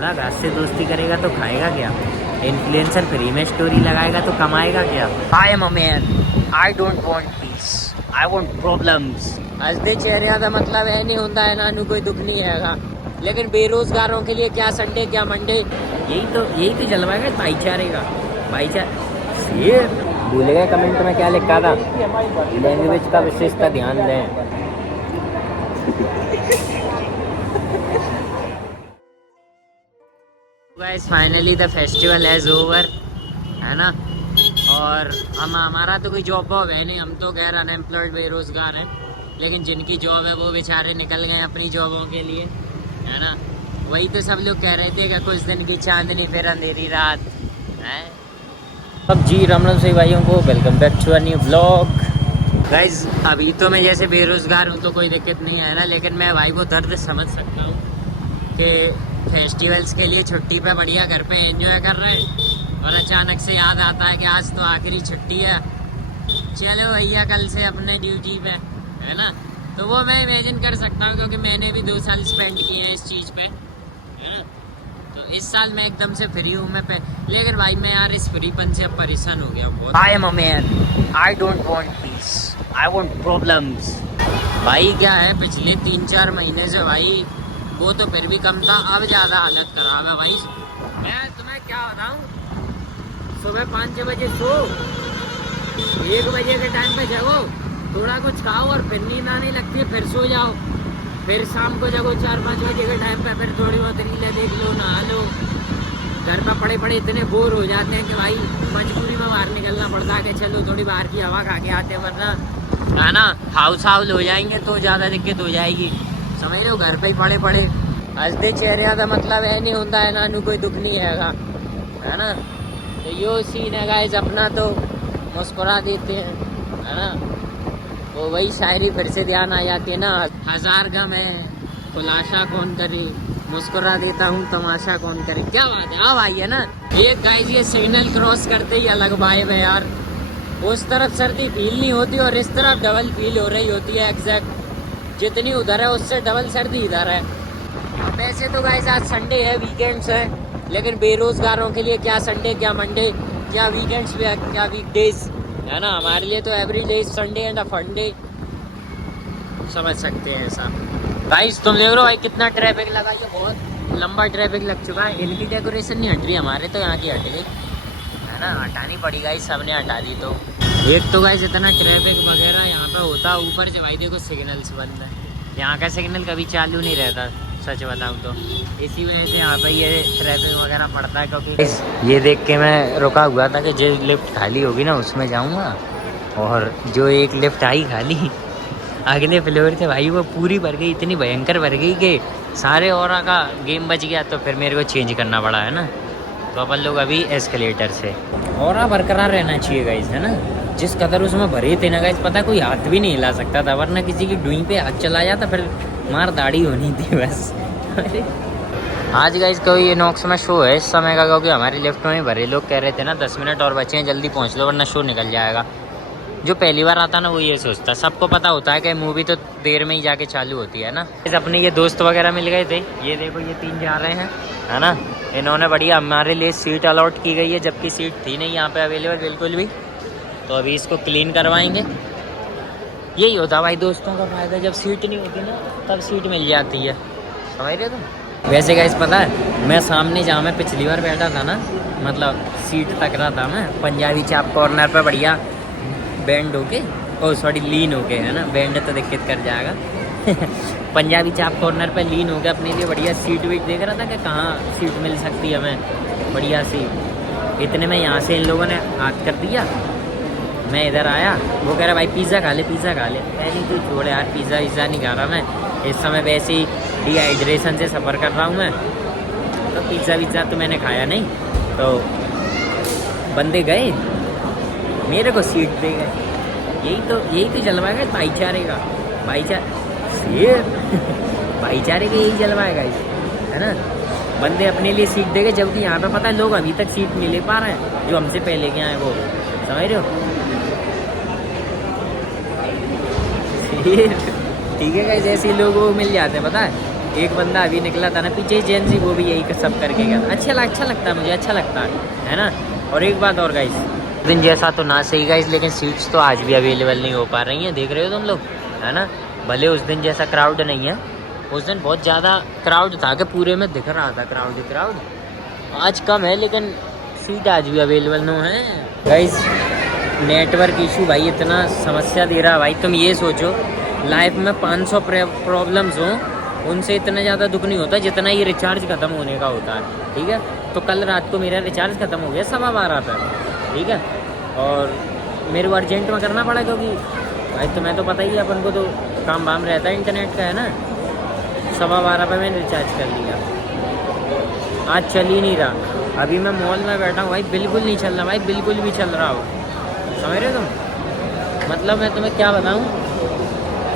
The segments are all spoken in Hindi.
थोड़ा। घास से दोस्ती करेगा तो खाएगा क्या? इन्फ्लुएंसर फ्री में स्टोरी लगाएगा तो कमाएगा क्या? I am a man, I don't want piece, I want problems. हंसते चेहरे का मतलब है नहीं होता है ना, कोई दुख नहीं है। लेकिन बेरोजगारों के लिए क्या संडे क्या मंडे, यही तो जलवा है भाईचारे का। भाईचारा ये भूल गए कमेंट में क्या लिखा था? लैंग्वेज का विशेषता ध्यान दें। Guys finally the festival is over, है ना। और हमारा तो कोई जॉब वॉब है नहीं, हम तो गैर अनएम्प्लॉयड बेरोजगार हैं। लेकिन जिनकी जॉब है वो बेचारे निकल गए अपनी जॉबों के लिए, है ना। वही तो सब लोग कह रहे थे कि कुछ दिन की चांदनी फिर अंधेरी रात है। अब जी राम राम सही भाइयों को, welcome back to a new blog. Guys अभी तो मैं जैसे बेरोजगार हूँ तो कोई दिक्कत नहीं है ना, लेकिन मैं भाई वो दर्द समझ सकता हूँ कि फेस्टिवल्स के लिए छुट्टी पे बढ़िया घर पे एंजॉय कर रहे हैं और अचानक से याद आता है कि आज तो आखिरी छुट्टी है, चलो भैया कल से अपने ड्यूटी पे, है ना। तो वो मैं इमेजिन कर सकता हूँ क्योंकि मैंने भी 2 साल स्पेंड किए हैं इस चीज़ पे, है ना। तो इस साल मैं एकदम से फ्री हूँ मैं लेकिन भाई मैं यार इस फ्रीपन से अब परेशान हो गया हूँ बहुत। I am a man, I don't want piece, I want problems. भाई क्या है पिछले 3-4 महीने से भाई वो तो फिर भी कम था, अब ज़्यादा हालत खराब है भाई। मैं तुम्हें क्या बताऊँ, सुबह 5-6 बजे सो, 1 बजे के टाइम पे जगो, थोड़ा कुछ खाओ और फिर नींद आने लगती है, फिर सो जाओ, फिर शाम को जगो 4-5 बजे के टाइम पे, फिर थोड़ी बहुत रीलें देख लो, नहा लो। घर पर पड़े पड़े इतने बोर हो जाते हैं कि भाई मजबूरी में बाहर निकलना पड़ता है कि चलो थोड़ी बाहर की हवा खा के आते हैं, वरना है ना हाउस हो जाएंगे तो ज़्यादा दिक्कत हो जाएगी। समझ रहे हो, घर पे ही पड़े पड़े हंसते चेहरे का मतलब है नहीं होता है ना, कोई दुख नहीं है ना। तो यो सीन है गाइस अपना, तो मुस्कुरा देते हैं, है ना। वो वही शायरी फिर से ध्यान आ जाती है ना, 1000 गम है खुलासा कौन करे, मुस्कुरा देता हूँ तमाशा कौन करे। क्या बात है, हाँ भाई, है ना। एक गाइस ये सिग्नल क्रॉस करते ही अलग वाइब है यार, उस तरफ सर्दी फील नहीं होती और इस तरफ डबल फील हो रही होती है। एग्जैक्ट जितनी उधर है उससे डबल सर्दी इधर है। वैसे तो गाइस आज संडे है, वीकेंड्स है, लेकिन बेरोजगारों के लिए क्या संडे क्या मंडे, क्या वीकेंड्स क्या वीकडेज, है ना। हमारे लिए तो एवरी डे संडे एंड अ फंडे, समझ सकते हैं ऐसा। गाइस तुम देख रहे हो भाई कितना ट्रैफिक लगा, ये बहुत लंबा ट्रैफिक लग चुका है। इनकी डेकोरेशन नहीं हट रही, हमारे तो यहाँ की हट गई, है ना। हटानी पड़ी गाइस, सबने हटा दी। तो एक तो गाइस इतना ट्रैफिक वगैरह यहाँ पे होता, ऊपर से भाई देखो सिग्नल्स बंद है, यहाँ का सिग्नल कभी चालू नहीं रहता सच बताऊँ तो। इसी वजह से यहाँ पे ये ट्रैफिक वगैरह पड़ता है। क्योंकि ये देख के मैं रुका हुआ था कि जो लिफ्ट खाली होगी ना उसमें जाऊँगा, और जो एक लिफ्ट आई खाली अगले फ्लोर से भाई वो पूरी भर गई, इतनी भयंकर भर गई कि सारे और का गेम बच गया। तो फिर मेरे को चेंज करना पड़ा, है ना। तो अपन लोग अभी एस्केलेटर से, और बरकरार रहना चाहिए गाइस, है ना। जिस कदर उसमें भरे थे ना गाइस, पता कोई हाथ भी नहीं हिला सकता था, वरना किसी की डुई पे हाथ चला जाता फिर मार दाढ़ी होनी थी बस। आज गाइस कोई इनॉक्स में शो है इस समय का, क्योंकि हमारे लिफ्ट में भरे लोग कह रहे थे ना 10 मिनट और बचे हैं, जल्दी पहुँच लो वरना शो निकल जाएगा। जो पहली बार आता ना वो ये सोचता, सबको पता होता है कि मूवी तो देर में ही जाके चालू होती है ना। अपने ये दोस्त वगैरह मिल गए थे, ये देखो ये 3 जा रहे हैं, है ना। इन्होंने बढ़िया हमारे लिए सीट अलॉट की गई है, जबकि सीट थी नहीं यहाँ पे अवेलेबल बिल्कुल भी। तो अभी इसको क्लीन करवाएंगे। यही होता भाई दोस्तों का फ़ायदा, जब सीट नहीं होती ना तब सीट मिल जाती है, समझ रहे तुम। वैसे गाइस पता है मैं सामने जहाँ मैं पिछली बार बैठा था ना, मतलब सीट तक रहा था मैं पंजाबी चाप कॉर्नर पर बढ़िया बैंड होके, ओ सॉरी लीन होके, है ना। बैंड तो दिक्कत कर जाएगा पंजाबी चाप कॉर्नर पे लीन होके अपने लिए बढ़िया सीट वीट देख रहा था कि कहाँ सीट मिल सकती है हमें बढ़िया सी। इतने में यहाँ से इन लोगों ने हाथ कर दिया, मैं इधर आया, वो कह रहा भाई पिज़्ज़ा खा ले पिज़्ज़ा खा ले। पहले तो छोड़ यार, पिज़्ज़ा विज़्ज़ा नहीं खा रहा मैं इस समय, वैसे ही डिहाइड्रेशन से सफ़र कर रहा हूँ मैं, तो पिज़्ज़ा विज़्ज़ा तो मैंने खाया नहीं। तो बंदे गए मेरे को सीट दे गए, यही तो जलवा है भाईचारे का, भाईचारे का यही जलवा है गाइस, है ना। बंदे अपने लिए सीट देंगे, जबकि यहाँ पे पता है लोग अभी तक सीट नहीं ले पा रहे हैं जो हमसे पहले के आए, वो समझ रहे हो। ठीक है गाइस, ऐसे लोग वो मिल जाते हैं पता है, एक बंदा अभी निकला था ना पीछे जेंजी, वो भी यही सब करके गया। अच्छा लगता है मुझे, अच्छा लगता है ना। और एक बात और गाइस, दिन जैसा तो ना सही गाइस, लेकिन सीट्स तो आज भी अवेलेबल नहीं हो पा रही हैं, देख रहे हो तुम लोग, है ना। भले उस दिन जैसा क्राउड नहीं है, उस दिन बहुत ज़्यादा क्राउड था कि पूरे में दिख रहा था क्राउड। आज कम है लेकिन सीट आज भी अवेलेबल नहीं है गाइस। नेटवर्क इशू भाई इतना समस्या दे रहा है भाई, तुम ये सोचो लाइफ में 500 प्रॉब्लम्स हो, उनसे इतना ज़्यादा दुख नहीं होता जितना ये रिचार्ज ख़त्म होने का होता है, ठीक है। तो कल रात को मेरा रिचार्ज ख़त्म हो गया 12:15 पर, ठीक है। और मेरे को अर्जेंट में करना पड़ा, क्योंकि भाई तुम्हें तो पता ही है अपन को तो काम वाम रहता है इंटरनेट का, है ना। 12:15 पर मैंने रिचार्ज कर लिया। आज चल ही नहीं रहा। अभी मैं मॉल में बैठा हूँ भाई, बिल्कुल नहीं चल रहा भाई, बिल्कुल भी चल रहा हो, समझ रहे हो तुम। मतलब मैं तुम्हें क्या बताऊँ,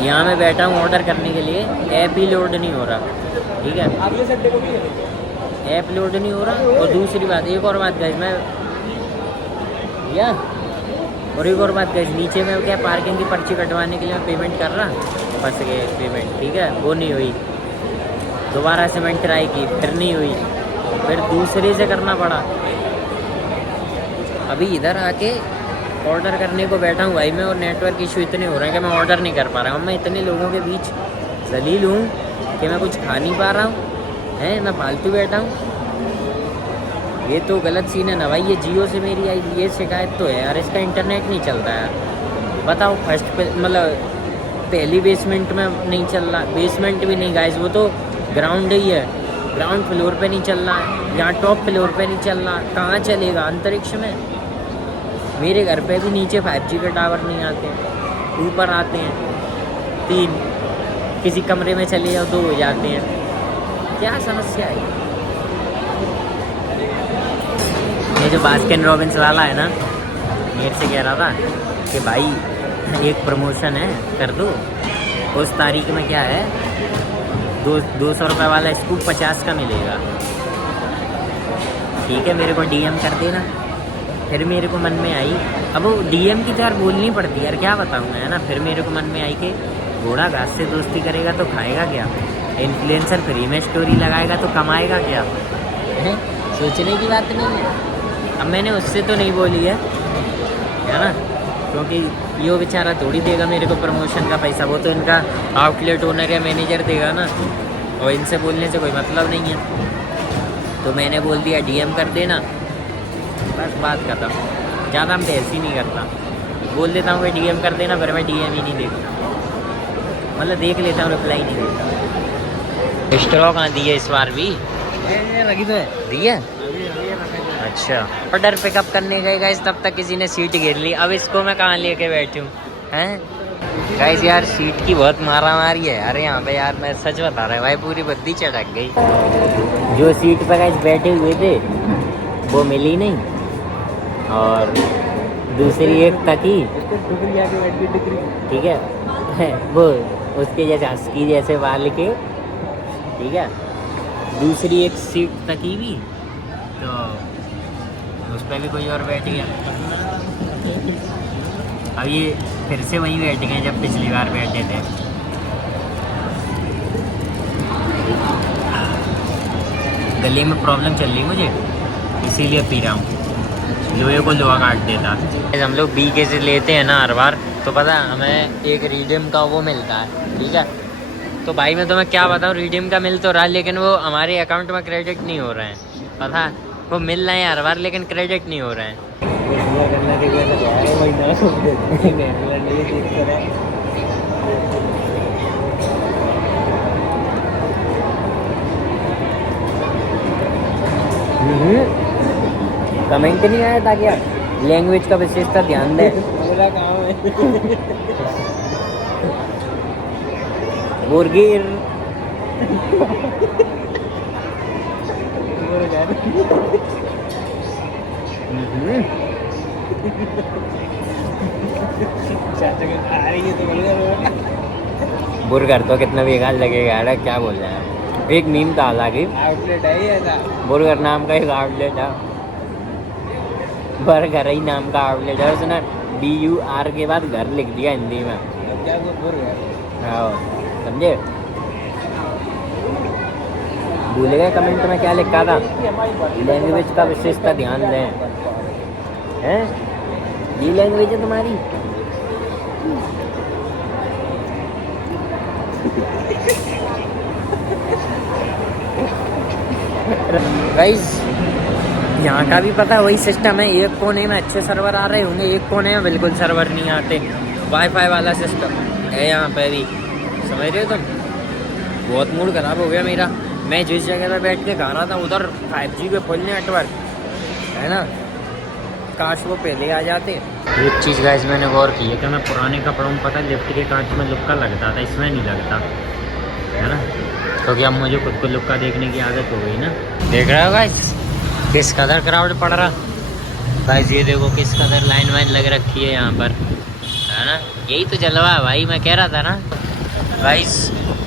यहाँ मैं बैठा हूँ ऑर्डर करने के लिए, ऐप ही लोड नहीं हो रहा, ठीक है। अगले संडे को भी ऐप लोड नहीं हो रहा। और दूसरी बात, एक और बात गाइस, मैं और एक और बात गाइस, नीचे में क्या पार्किंग की पर्ची कटवाने के लिए मैं पेमेंट कर रहा, फंस गए पेमेंट, ठीक है। वो नहीं हुई, दोबारा से मैंने ट्राई की, फिर नहीं हुई, फिर दूसरे से करना पड़ा। अभी इधर आके ऑर्डर करने को बैठा हूँ भाई मैं, और नेटवर्क इशू इतने हो रहे हैं कि मैं ऑर्डर नहीं कर पा रहा हूँ। मैं इतने लोगों के बीच जलील हूँ कि मैं कुछ खा नहीं पा रहा हूँ, हैं, मैं फालतू बैठा हूँ। ये तो गलत सीन है ना भाई। ये जियो से मेरी आई ये शिकायत तो है यार, इसका इंटरनेट नहीं चलता यार। बताओ, फर्स्ट पे मतलब पहली बेसमेंट में नहीं चल रहा, बेसमेंट भी नहीं गाइस, वो तो ग्राउंड ही है, ग्राउंड फ्लोर पे नहीं चल रहा है, यहाँ टॉप फ्लोर पे नहीं चल रहा, कहाँ चलेगा अंतरिक्ष में। मेरे घर पे भी नीचे 5G के टावर नहीं आते, ऊपर आते हैं 3, किसी कमरे में चले जाओ 2 हो जाते हैं। क्या समस्या है ये। जो बास्किन रॉबिन्स वाला है ना, मेरे से कह रहा था कि भाई एक प्रमोशन है कर दो, उस तारीख में क्या है 200 रुपये वाला स्कूप 50 का मिलेगा, ठीक है। मेरे को DM कर देना। फिर मेरे को मन में आई, अब वो DM की तो यार बोलनी पड़ती है यार, क्या बताऊँ मैं, है ना। फिर मेरे को मन में आई कि घोड़ा घास से दोस्ती करेगा तो खाएगा क्या, इन्फ्लुएंसर फ्री में स्टोरी लगाएगा तो कमाएगा क्या, है? सोचने की बात नहीं है। अब मैंने उससे तो नहीं बोली है ना, क्योंकि ये बेचारा थोड़ी देगा मेरे को प्रमोशन का पैसा, वो तो इनका आउटलेट ओनर या मैनेजर देगा ना, और इनसे बोलने से कोई मतलब नहीं है। तो मैंने बोल दिया DM कर देना, बस बात खत्म। ज़्यादा मैं बहस ही नहीं करता, बोल देता हूँ कि DM कर देना, फिर मैं DM ही नहीं देखता, मतलब देख लेता हूँ, रिप्लाई नहीं देता। स्ट्रॉ कहाँ दी है इस बार भी, लगी तो है, दी है। अच्छा, ऑर्डर पिकअप करने गए गाइस, तब तक किसी ने सीट घेर ली। अब इसको मैं कहाँ लेके बैठी हूँ, हैं गाइस। यार सीट की बहुत मारा मारी है यार यहाँ पे यार, मैं सच बता रहा हूँ भाई, पूरी बद्दी चढ़क गई। जो सीट पे गाइस बैठे हुए थे वो मिली नहीं, और दूसरी एक तकी, ठीक है, वो उसके जैसे हस्की जैसे बाल के, ठीक है। दूसरी एक सीट तकी भी, तो उस पर भी कोई और बैठ गया। अब ये फिर से वहीं बैठ गए जब पिछली बार बैठे थे। गले में प्रॉब्लम चल रही मुझे, इसीलिए पी रहा हूँ, लोहे को लोहा काट देता। हम लोग BK से लेते हैं ना हर बार, तो पता है हमें एक रिडीम का वो मिलता है, ठीक है। तो भाई मैं तुम्हें क्या बताऊँ, रिडीम का मिल तो रहा, लेकिन वो हमारे अकाउंट में क्रेडिट नहीं हो रहे हैं, पता है। वो मिल रहे हैं हर बार लेकिन क्रेडिट नहीं हो रहे हैं। कमेंट नहीं आया था क्या, लैंग्वेज का विशेषता ध्यान दे। बुर्गिर बुर्गर तो कितना बेकार लगेगा यार, क्या बोल रहे हैं। एक मीम था हालांकि, आउटलेट है ये था, बुर्गर नाम का एक आउटलेट है, बर्गर ही नाम का आउटलेट है, उसने BUR के बाद घर लिख दिया हिंदी में, हाँ समझे। भूल गए कमेंट में क्या लिखा था? लैंग्वेज का विशेषता ध्यान दें। हैं, ये लैंग्वेज है तुम्हारी? गाइस यहाँ का भी पता है वही सिस्टम है, एक कोने में अच्छे सर्वर आ रहे होंगे, एक कोने में बिल्कुल सर्वर नहीं आते। वाईफाई वाला सिस्टम है यहाँ पे भी, समझ रहे हो तुम? बहुत मूड खराब हो गया मेरा। मैं जिस जगह पे बैठ के खा रहा था उधर 5G पे फुल नेटवर्क है ना, काश वो पहले आ जाते। एक चीज़ गाइस मैंने गौर की है कि मैं पुराने कपड़ों में पता लिफ्ट के कांच में लुक्का लगता था, इसमें नहीं लगता है ना, क्योंकि अब मुझे खुद को लुक्का देखने की आदत हो गई ना। देख रहे हो गाइस किस कदर क्राउड पड़ रहा गाइस, ये देखो किस कदर लाइन वाइन लग रखी है यहाँ पर, है ना। यही तो जलवा है भाई, मैं कह रहा था ना गाइस।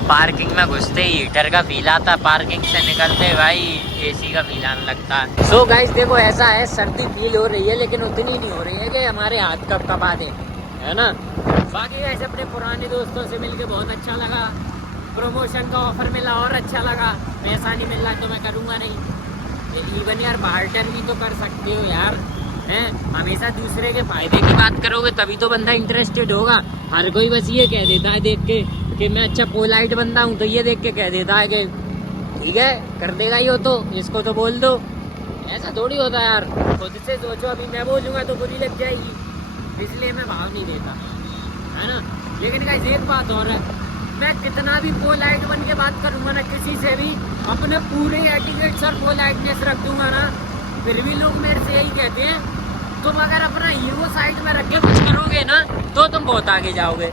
पार्किंग में घुसते ही हीटर का फील आता, पार्किंग से निकलते भाई AC का फील आने लगता है। सो गाइस देखो ऐसा है, सर्दी फील हो रही है लेकिन उतनी नहीं हो रही है कि हमारे हाथ कब कपा दे, है ना। बाकी गाइस अपने पुराने दोस्तों से मिलके बहुत अच्छा लगा, प्रमोशन का ऑफर मिला और अच्छा लगा। पैसा नहीं मिल रहा तो मैं करूँगा नहीं, इवन यार बार्टर भी तो कर सकते हो यार, हैं। हमेशा दूसरे के फायदे की बात करोगे तभी तो बंदा इंटरेस्टेड होगा। हर कोई बस ये कह देता है देख के कि मैं अच्छा पोलाइट बंदा हूँ, तो ये देख के कह देता है कि ठीक है कर देगा ही हो तो इसको तो बोल दो। ऐसा थोड़ी होता है यार, खुद से सोचो, अभी मैं बोलूँगा तो बुरी लग जाएगी, इसलिए मैं भाव नहीं देता, है ना। लेकिन गाइस एक बात और है, मैं कितना भी पोलाइट बन के बात करूँगा ना किसी से भी, अपने पूरे एटिकेट्स और पोलाइटनेस रख दूंगा ना, फिर भी लोग मेरे से यही कहते हैं तुम अगर अपना हीरो साइड में रख के कुछ करोगे ना तो तुम बहुत आगे जाओगे।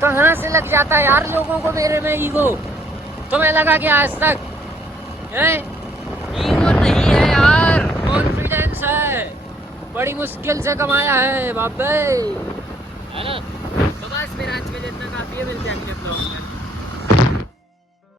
कहाँ से लग जाता है यार लोगों को मेरे में ईगो? तुम्हें लगा कि आज तक है? ईगो नहीं है यार, कॉन्फिडेंस है, बड़ी मुश्किल से कमाया है बाबे, है ना। तो बस मेरा आज के लिए इतना काफी है, मिलते हैं अगले ब्लॉग में।